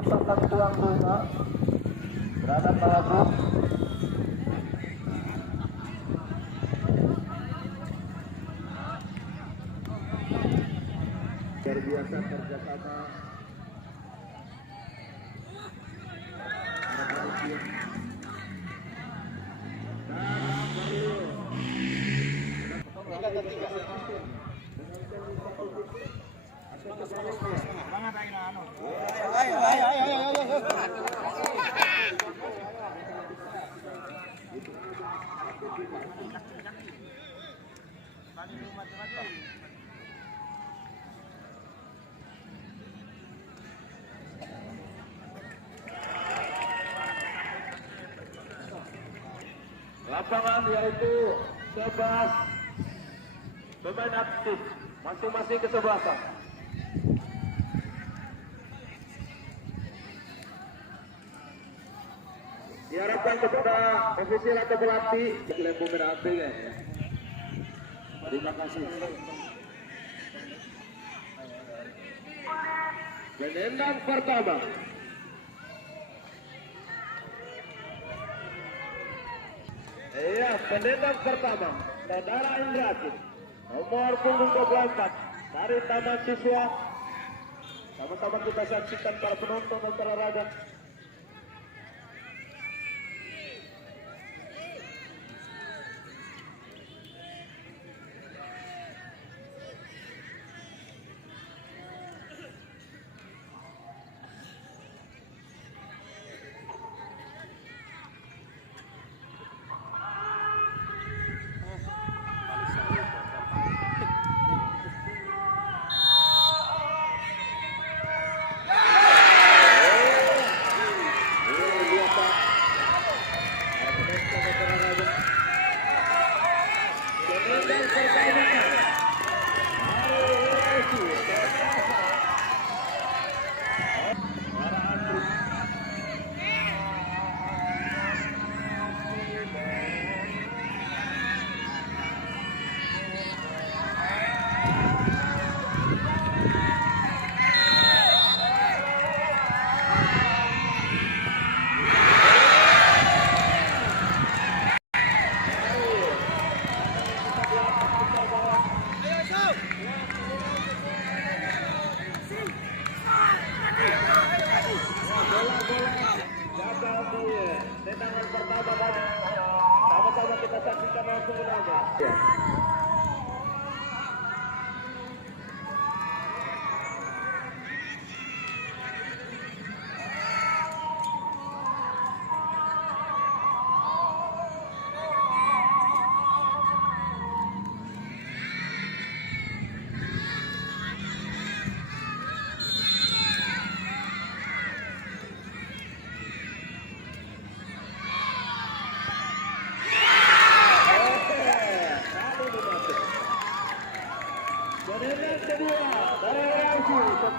merupakan tuang bunga berada pada grup luar biasa kerjasama lapangan yaitu 11 pemain aktif masing-masing kesebelasan. Diharapkan kepada ofisial atau pelatih level berarti ya. Terima kasih. Penendang pertama. Iya, penendang pertama. Saudara Indrajit, nomor punggung 24 dari Taman Siswa. Sama-sama kita saksikan para penonton dan para raga. Tendangan pertama tadi. Sama-sama kita saksikan langsung menangnya. Berenang keempat.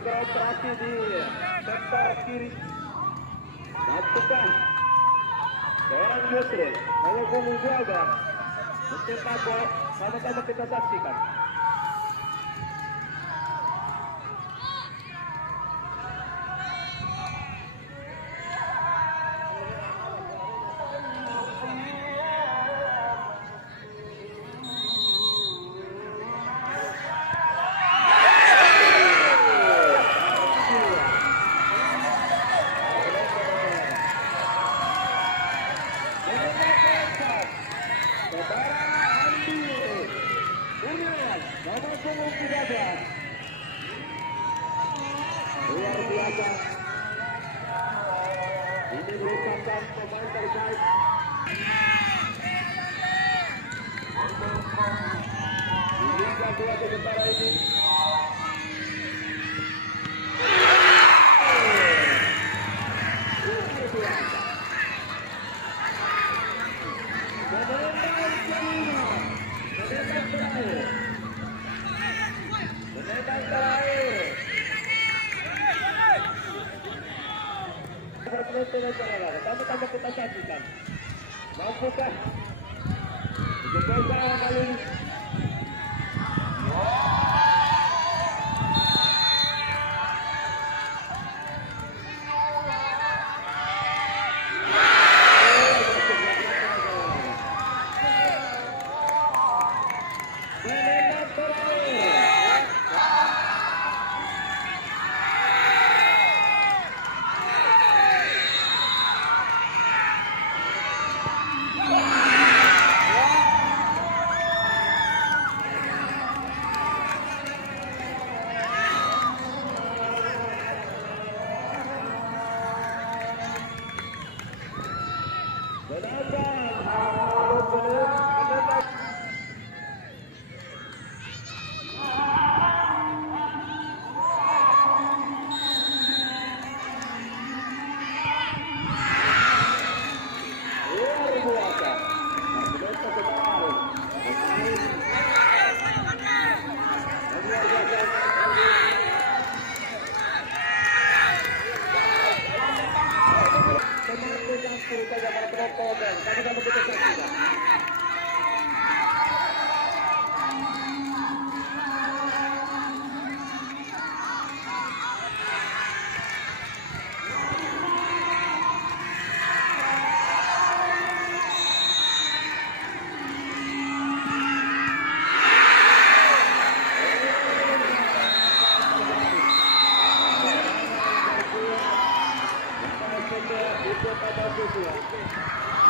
beroperasi di sektor kiri. Masukkan seorang Yusri menghukum menjaga mencetak gol. Sama-sama kita saksikan. Luar biasa. Ini merupakan pemain terbaik di Liga 2 sementara ini. Luar biasa. Menembak terakhir. Sama-sama kita saksikan. Mampukah menjebol kali ini?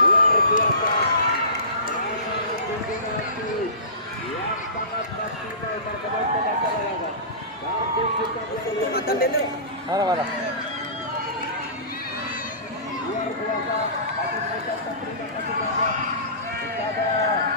Luar biasa, dominasi yang sangat maksimal terhadap masalah lawan. Dan kita Mana? luar biasa, kami mengucapkan terima kasih banyak kepada